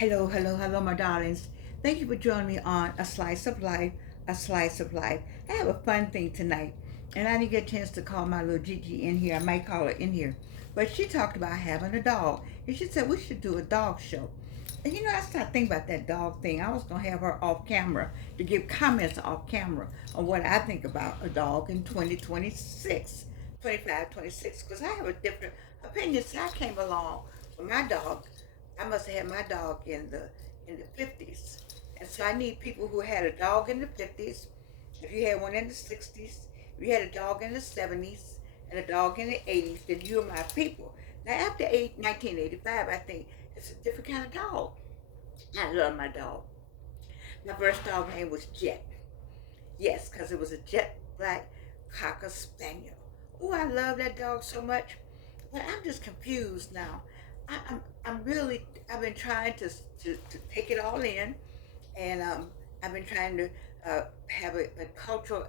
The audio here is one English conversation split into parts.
Hello, hello, hello, my darlings. Thank you for joining me on A Slice of Life, A Slice of Life. I have a fun thing tonight, and I didn't get a chance to call my little Gigi in here. I might call her in here. But she talked about having a dog, and she said we should do a dog show. And I started thinking about that dog thing. I was going to have her off camera to give comments off camera on what I think about a dog in 2026, 25, 26, because I have a different opinion. So I came along with my dog. I must have had my dog in the 50s. And so I need people who had a dog in the 50s, if you had one in the 60s, if you had a dog in the 70s, and a dog in the 80s, then you are my people. Now, after 1985, I think it's a different kind of dog. I love my dog. My first dog name was Jet. Yes, because it was a jet black Cocker Spaniel. Oh, I love that dog so much. But I'm just confused now. I'm really, I've been trying to take it all in, and I've been trying to have a cultural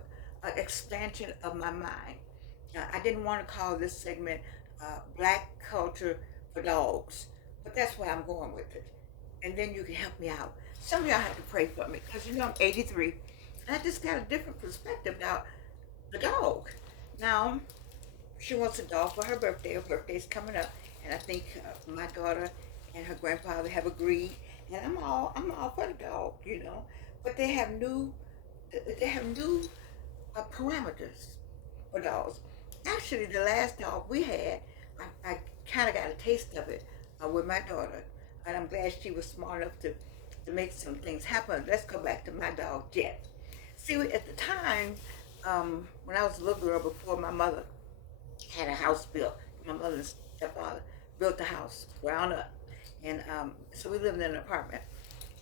expansion of my mind. I didn't want to call this segment Black Culture for Dogs, but that's where I'm going with it. And then you can help me out. Some of y'all have to pray for me because I'm 83, and I just got a different perspective now. The dog. Now, she wants a dog for her birthday. Her birthday's coming up, and I think my daughter and her grandfather have agreed, and I'm all for the dog. But they have new parameters for dogs. Actually, the last dog we had, I kind of got a taste of it with my daughter, and I'm glad she was smart enough to make some things happen. Let's go back to my dog Jet. See, at the time, when I was a little girl, before my mother had a house built. My mother's stepfather built the house ground up, and so we lived in an apartment.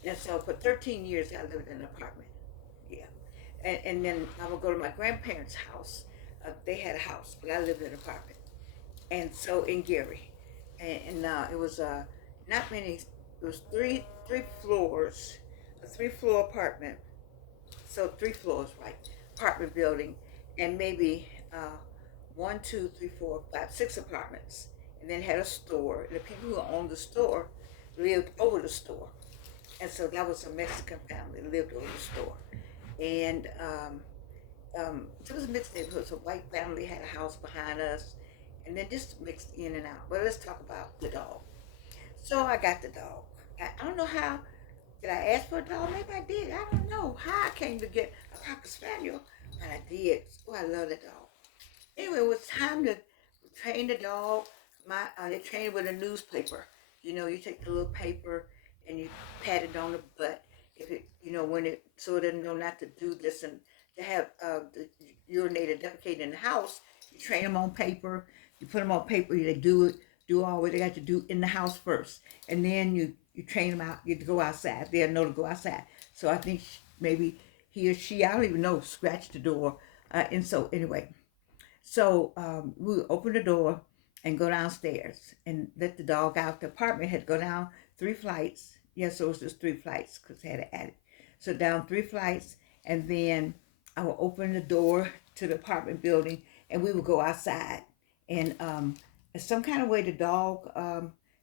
And so for 13 years, I lived in an apartment. Yeah, and then I would go to my grandparents' house. They had a house, but I lived in an apartment. And so in Gary, and it was not many. It was three floors, a 3-floor apartment. So 3 floors, right? Apartment building, and maybe one, two, three, four, five, 6 apartments, and then had a store. And the people who owned the store lived over the store, and so that was a Mexican family that lived over the store. And it was a mixed neighborhood. So white family had a house behind us, and then just mixed in and out. But let's talk about the dog. So I got the dog. I don't know how. Did I ask for a dog? Maybe I did. I don't know how I came to get a Cocker Spaniel, but I did. Oh, I love the dog. Anyway, it was time to train the dog. They trained it with a newspaper. You take the little paper and you pat it on the butt. If it, when it so it doesn't know not to do this and to have the urinate or defecate in the house. You train them on paper. You put them on paper. They do it. Do all what they got to do in the house first, and then you train them out. You to go outside. They'll know to go outside. So I think maybe he or she, I don't even know, scratched the door. And so anyway, so we would open the door and go downstairs and let the dog out. The apartment had to go down 3 flights. Yes, so it was just 3 flights because they had to add it. So down 3 flights, and then I would open the door to the apartment building, and we would go outside. And some kind of way the dog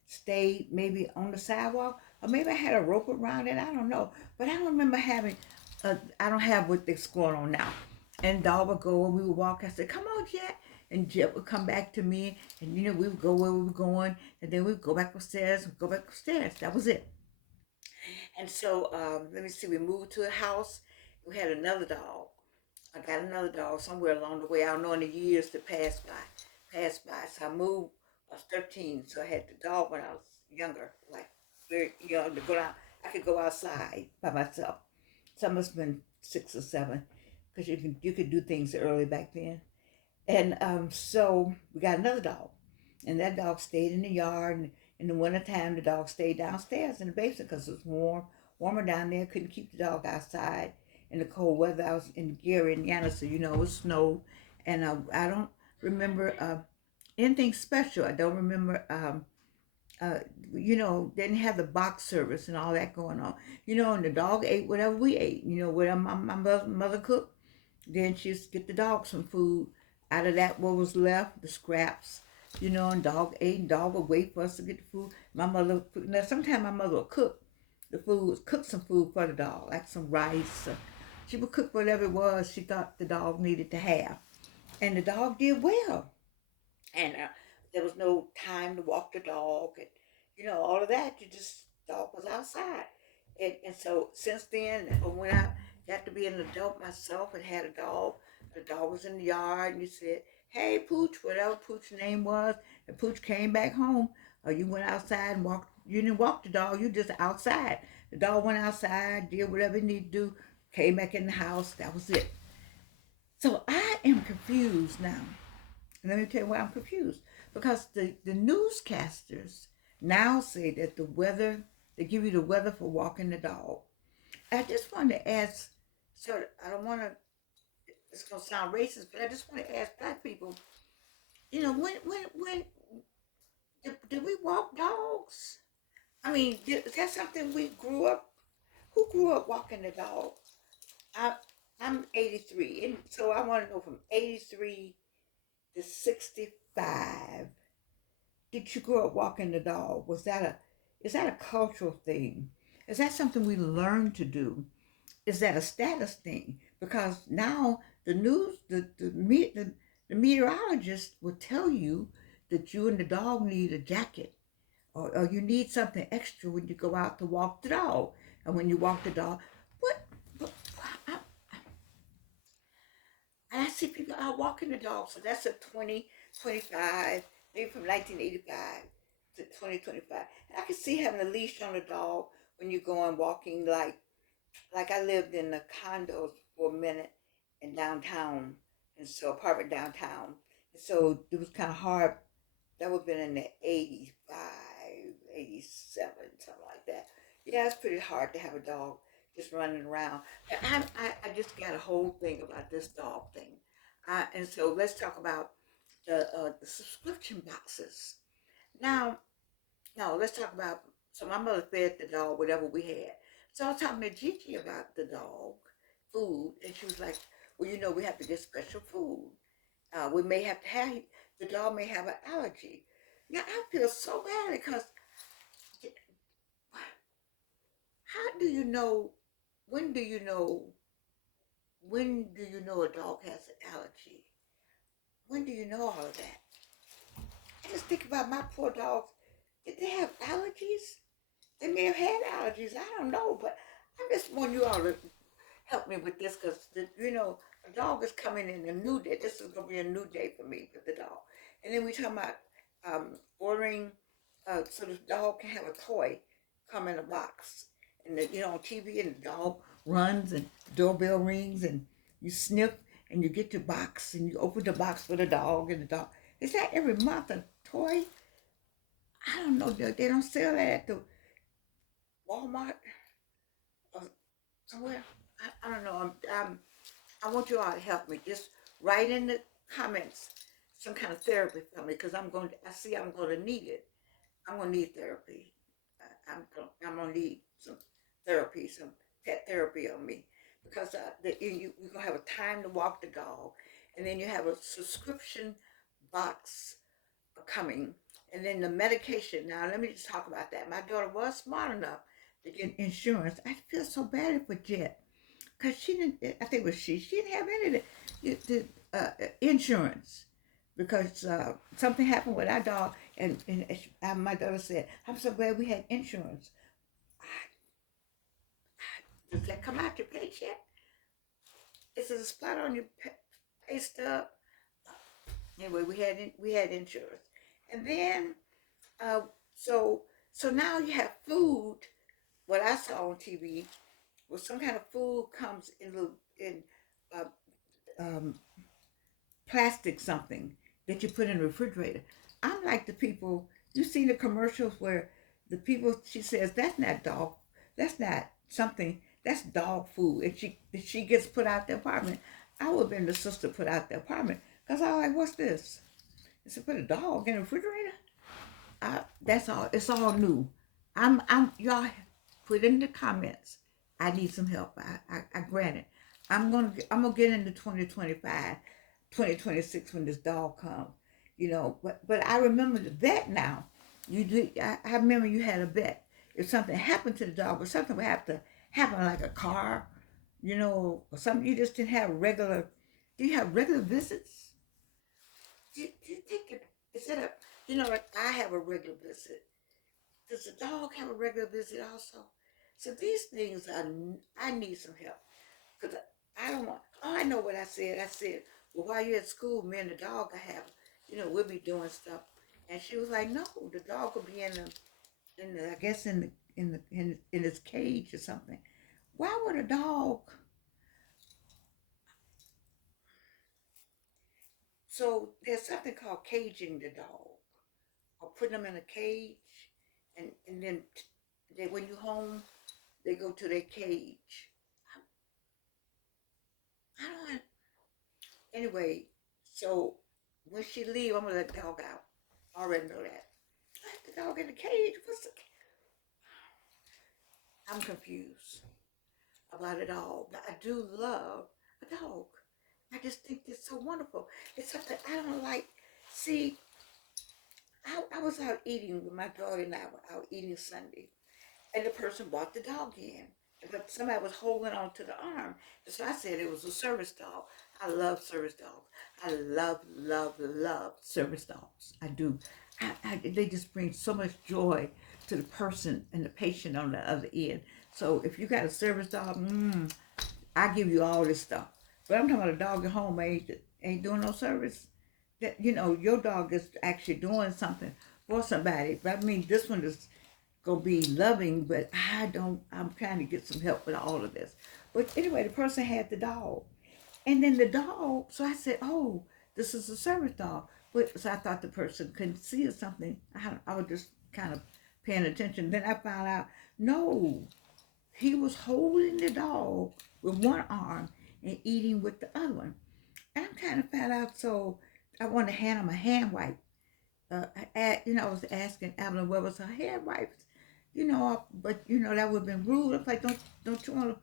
stayed maybe on the sidewalk, or maybe I had a rope around it. I don't know, but I don't remember having. I don't have what that's going on now. And dog would go and we would walk. I said, "Come on, Jet." And Jet would come back to me, and we would go where we were going, and then we'd go back upstairs. Go back upstairs. That was it. And so let me see. We moved to a house. We had another dog. I got another dog somewhere along the way. I don't know in the years that passed by. Passed by. So I moved. I was 13, so I had the dog when I was younger, like very young to go out. I could go outside by myself. So I must have been 6 or 7, because you could do things early back then. And so we got another dog, and that dog stayed in the yard. And in the wintertime, the dog stayed downstairs in the basement because it was warmer down there. Couldn't keep the dog outside in the cold weather. I was in Gary, Indiana, so it was snow, and I don't remember anything special. I don't remember. Uh, didn't have the box service and all that going on. And the dog ate whatever we ate. Whatever my mother cooked. Then she'd get the dog some food out of that, what was left, the scraps, and dog ate, and dog would wait for us to get the food. My mother, now sometimes my mother would cook, the food, cook some food for the dog, like some rice. She would cook whatever it was she thought the dog needed to have. And the dog did well. And there was no time to walk the dog and, all of that. You just, dog was outside. And so since then, when I got to be an adult myself and had a dog, the dog was in the yard and you said, hey, Pooch, whatever Pooch's name was, and Pooch came back home, or you went outside and walked, you didn't walk the dog, you just outside. The dog went outside, did whatever it needed to do, came back in the house, that was it. So I am confused now. And let me tell you why I'm confused. Because the newscasters now say that the weather, they give you the weather for walking the dog. I just want to ask, so I don't want to, it's going to sound racist, but I just want to ask black people, when did we walk dogs? I mean, is that something we grew up, who grew up walking the dog? I, I'm 83, and so I want to know from 83 to 65, did you grow up walking the dog? Is that a cultural thing? Is that something we learned to do? Is that a status thing? Because now the news, the meteorologist will tell you that you and the dog need a jacket, or you need something extra when you go out to walk the dog. And when you walk the dog, what I, and I see people out walking the dog. So that's a 2025, maybe from 1985 to 2025. And I can see having a leash on the dog when you're going walking, like I lived in the condos for a minute in downtown, and so apartment downtown. And so it was kind of hard. That would have been in the 85, 87, something like that. Yeah, it's pretty hard to have a dog just running around. I just got a whole thing about this dog thing. And so let's talk about the subscription boxes. Now, no, let's talk about, so my mother fed the dog whatever we had. So I was talking to Gigi about the dog food, and she was like, well, we have to get special food. We may have to have, the dog may have an allergy. Now, I feel so bad because how do you know, when do you know, when do you know a dog has an allergy? When do you know all of that? I just think about my poor dogs. Did they have allergies? They may have had allergies. I don't know, but I just want you all to help me with this because, a dog is coming in a new day. This is going to be a new day for me with the dog. And then we talk about ordering so the dog can have a toy come in a box. And, on TV, and the dog runs and the doorbell rings and you sniff and you get your box and you open the box for the dog and the dog. Is that every month a toy? I don't know. They don't sell that at the Walmart or somewhere. I don't know. I want you all to help me. Just write in the comments some kind of therapy for me because I see I'm going to need it. I'm going to need therapy. I'm going to need some therapy, some pet therapy on me because you're going to have a time to walk the dog, and then you have a subscription box coming, and then the medication. Now, let me just talk about that. My daughter was smart enough to get insurance. I feel so bad for Jet because she didn't. I think it was she didn't have any of the insurance because something happened with our dog, and my daughter said, "I'm so glad we had insurance." Does that come out your paycheck? Is it a spot on your pay stub? Anyway, we had insurance, and then uh, so so now you have food. What I saw on TV was some kind of food comes in uh, um, plastic something that you put in the refrigerator. I'm like the people you see the commercials where the people she says that's not something that's dog food, and she gets put out the apartment. I would have been the sister put out the apartment because I was like, what's this? They said put a dog in the refrigerator. That's all. It's all new. I'm y'all put in the comments. I need some help. I grant it. I'm gonna get into 2025, 2026 when this dog comes. But I remember the vet now. You do. I remember you had a vet. if something happened to the dog, or something would have to happen, like a car, or something. You just didn't have regular. Do you have regular visits? Do you think that instead of, like I have a regular visit, does the dog have a regular visit also? So these things, I need some help because I don't want. Oh, I know what I said. I said, well, while you're at school, me and the dog, we'll be doing stuff. And she was like, no, the dog will be I guess in his cage or something. Why would a dog? So there's something called caging the dog, or putting them in a cage, and then when you home, they go to their cage. I don't. Anyway, so when she leave, I'm gonna let the dog out. I already know that. Let the dog in the cage. I'm confused about it all, but I do love a dog. I just think it's so wonderful. It's something I don't like. See, I was out eating with my daughter, and I were out eating Sunday, and the person brought the dog in. But somebody was holding on to the arm. And so I said it was a service dog. I love service dogs. I love, love, love service dogs. I do. They just bring so much joy to the person and the patient on the other end. So if you got a service dog, I give you all this stuff. But I'm talking about a dog at home ain't doing no service. That your dog is actually doing something for somebody. But I mean, this one is gonna be loving, but I'm trying to get some help with all of this. But anyway, the person had the dog. And then the dog, so I said, oh, this is a service dog. But so I thought the person couldn't see or something. I was just kind of paying attention. Then I found out, no, he was holding the dog with one arm and eating with the other one. And I kind of found out, so I wanted to hand him a hand wipe. I was asking Evelyn where was her hand wipes, but that would have been rude. I was like, don't you want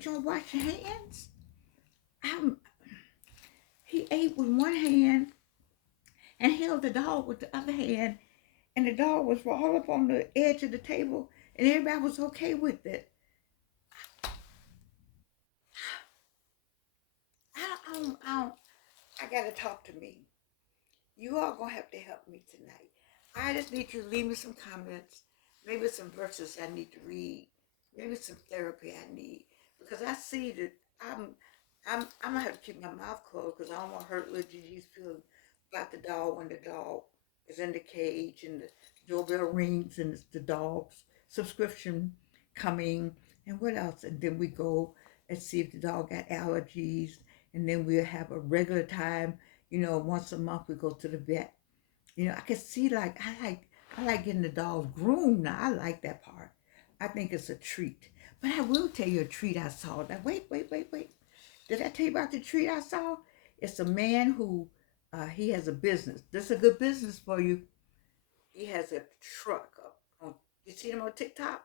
to wash your hands? I'm, he ate with one hand and held the dog with the other hand, and the dog was all up on the edge of the table, and everybody was okay with it. I don't, I gotta talk to me. You all gonna have to help me tonight. I just need you to leave me some comments, maybe some verses I need to read, maybe some therapy I need, because I see that I'm gonna have to keep my mouth closed because I don't want to hurt little Gigi's feelings about the dog when the dog is in the cage and the doorbell rings and it's the dog's subscription coming and what else, and then we go and see if the dog got allergies, and then we'll have a regular time. Once a month we go to the vet. I can see, like, I like getting the dog groomed now. I like that part. I think it's a treat. But I will tell you a treat I saw. Now wait. Did I tell you about the treat I saw? It's a man who he has a business. This is a good business for you. He has a truck up on, you see him on TikTok?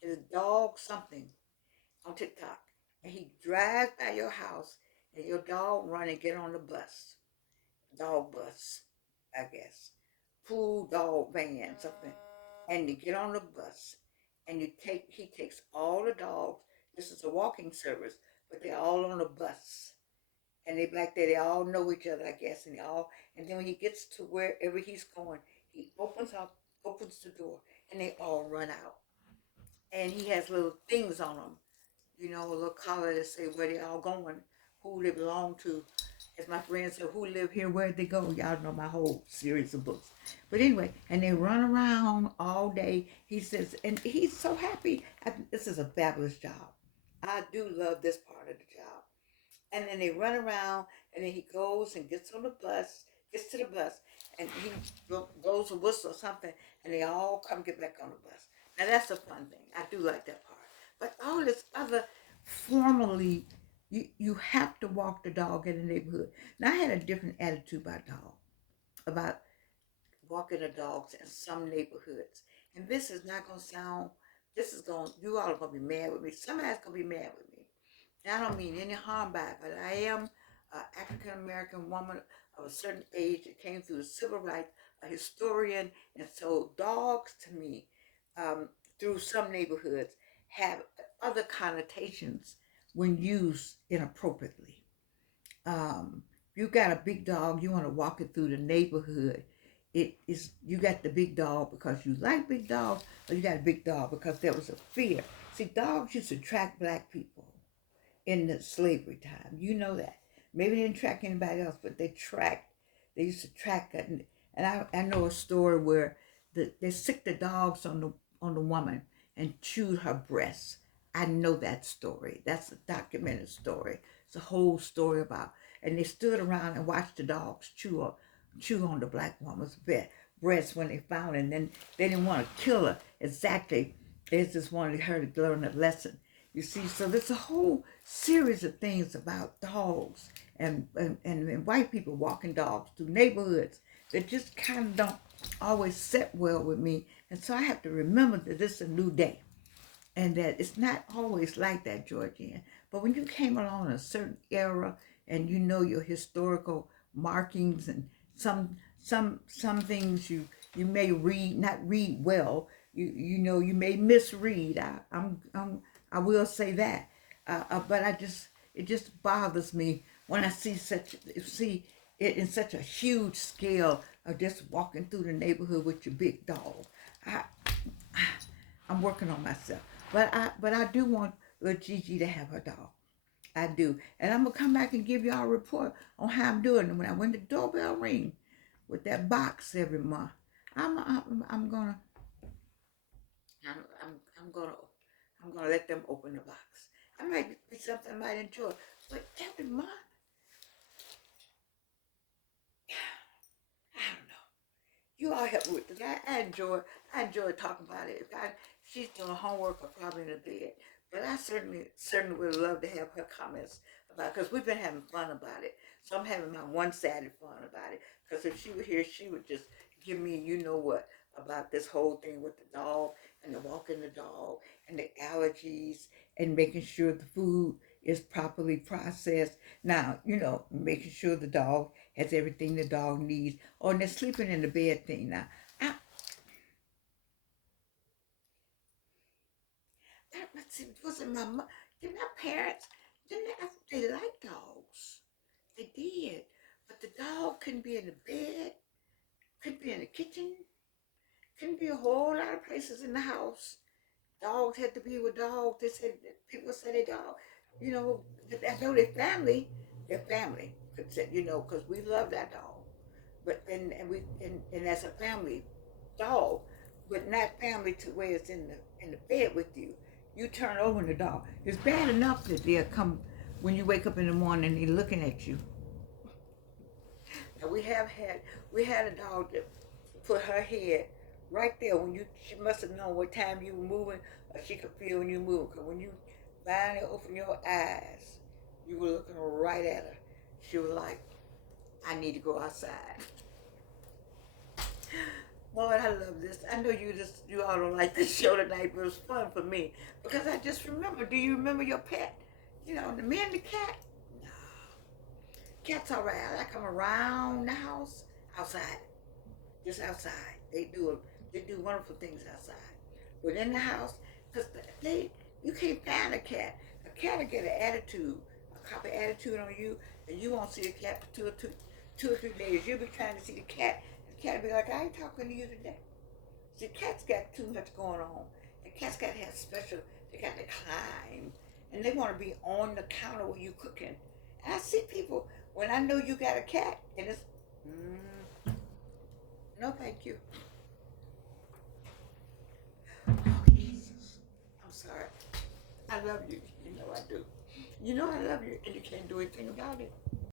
His dog something on TikTok. And he drives by your house and your dog run and get on the bus. Dog bus, I guess. Pool dog van, something. And you get on the bus and he takes all the dogs. This is a walking service, but they're all on the bus. And they like that they all know each other, I guess, and then when he gets to wherever he's going, he opens the door, and they all run out. And he has little things on them, a little collar that say where they all going, who they belong to. As my friend said, who live here, where'd they go? Y'all know my whole series of books. But anyway, and they run around all day. He says, and he's so happy. This is a fabulous job. I do love this part of the job. And then they run around, and then he goes and gets to the bus, and he blows a whistle or something, and they all come get back on the bus. Now that's a fun thing. I do like that part. But all this other formally, you have to walk the dog in the neighborhood. Now I had a different attitude about walking the dogs in some neighborhoods. And this is not gonna sound you all are gonna be mad with me. Somebody's gonna be mad with me. And I don't mean any harm by it, but I am an African American woman of a certain age that came through the civil rights, a historian, and so dogs to me, through some neighborhoods have other connotations when used inappropriately. You got a big dog, you want to walk it through the neighborhood. It is you got the big dog because you like big dogs, or you got a big dog because there was a fear. See, dogs used to track black people in the slavery time. You know that. Maybe they didn't track anybody else, but they used to track it. And I know a story where they sicked the dogs on the woman and chewed her breasts. I know that story. That's a documented story. It's a whole story about, and they stood around and watched the dogs chew on the black woman's breast when they found her, and then they didn't want to kill her exactly. They just wanted her to learn a lesson. You see, so there's a whole series of things about dogs and white people walking dogs through neighborhoods that just kind of don't always sit well with me. And so I have to remember that this is a new day and that it's not always like that, Georgian. But when you came along in a certain era and you know your historical markings and some things you may read not read well, you know you may misread. I will say that, but it just bothers me when I see it in such a huge scale of just walking through the neighborhood with your big dog. I, I'm working on myself, but I do want little Gigi to have her dog. I do, and I'm gonna come back and give y'all a report on how I'm doing. And when I win the doorbell ring with that box every month, I'm gonna I'm gonna let them open the box. I might be something I might enjoy, but every month, I don't know. You all help me with this. I enjoy talking about it. If she's doing homework or probably in the bed, but I certainly would love to have her comments about because we've been having fun about it. So I'm having my one-sided fun about it. Because if she were here, she would just give me you know what about this whole thing with the dog and the walking the dog and the allergies and making sure the food is properly processed. Now, making sure the dog has everything the dog needs. Oh, and they're sleeping in the bed thing now. I, wasn't did my parents, didn't they like dogs? They did. But the dog couldn't be in the bed, couldn't be in the kitchen, couldn't be a whole lot of places in the house. Dogs had to be with dogs. They said people say they dog. You know, I know their family could say, because we love that dog. But and as a family dog, but not family to where it's in the bed with you. You turn over the dog. It's bad enough that they'll come when you wake up in the morning and they're looking at you. Now we had a dog that put her head right there when she must have known what time you were moving, or she could feel when you move. Cause when you finally open your eyes, you were looking right at her. She was like, "I need to go outside." Lord, I love this. I know you all don't like this show tonight, but it was fun for me because I just remember. Do you remember your pet? The me and the cat. No, cats all right. I like them around the house, outside, just outside. They do wonderful things outside, but in the house, because you can't find a cat. A cat will get an attitude, a copy attitude on you, and you won't see a cat for 2 or 3 days. You'll be trying to see the cat. The cat will be like, "I ain't talking to you today." See, cats got too much going on. And cats got to have special. They got to climb, and they want to be on the counter when you cooking. And I see people when I know you got a cat, and it's no, thank you. Oh, Jesus. I'm sorry. I love you. You know I do. You know I love you, and you can't do anything about it.